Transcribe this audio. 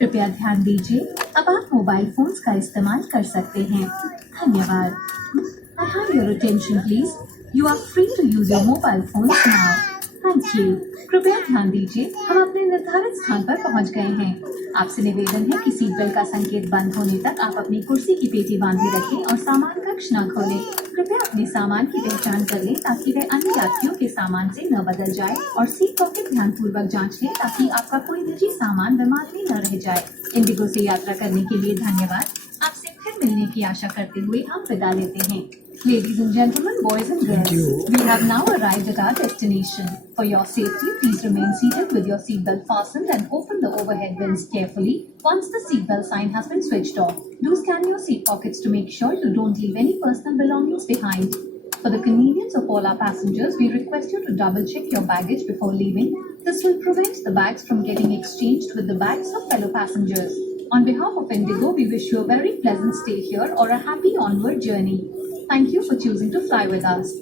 कृपया ध्यान दीजिए, अब आप मोबाइल फोन्स का इस्तेमाल कर सकते हैं। धन्यवाद। I have your attention please. You are free to use your mobile phones now. Thank you. कृपया ध्यान दीजिए, हम अपने निर्धारित स्थान पर पहुंच गए हैं। आपसे निवेदन है कि सीट बेल्ट का संकेत बंद होने तक आप अपनी कुर्सी की पेटी बांधे रखें और सामान कक्ष न खोलें। कृपया अपने सामान की पहचान कर लें ताकि वह अन्य यात्रियों के सामान से न बदल जाए और सीट पॉकेट ध्यानपूर्वक जांच लें ताकि आपका कोई निजी सामान विमान में न रह जाए। इंडिगो से यात्रा करने के लिए धन्यवाद। आपसे फिर मिलने की आशा करते हुए हम विदा लेते हैं। Ladies and gentlemen, boys and girls, we have now arrived at our destination. For your safety, please remain seated with your seatbelt fastened and open the overhead bins carefully once the seatbelt sign has been switched off. Do scan your seat pockets to make sure you don't leave any personal belongings behind. For the convenience of all our passengers, we request you to double check your baggage before leaving. This will prevent the bags from getting exchanged with the bags of fellow passengers. On behalf of Indigo, we wish you a very pleasant stay here or a happy onward journey. Thank you for choosing to fly with us.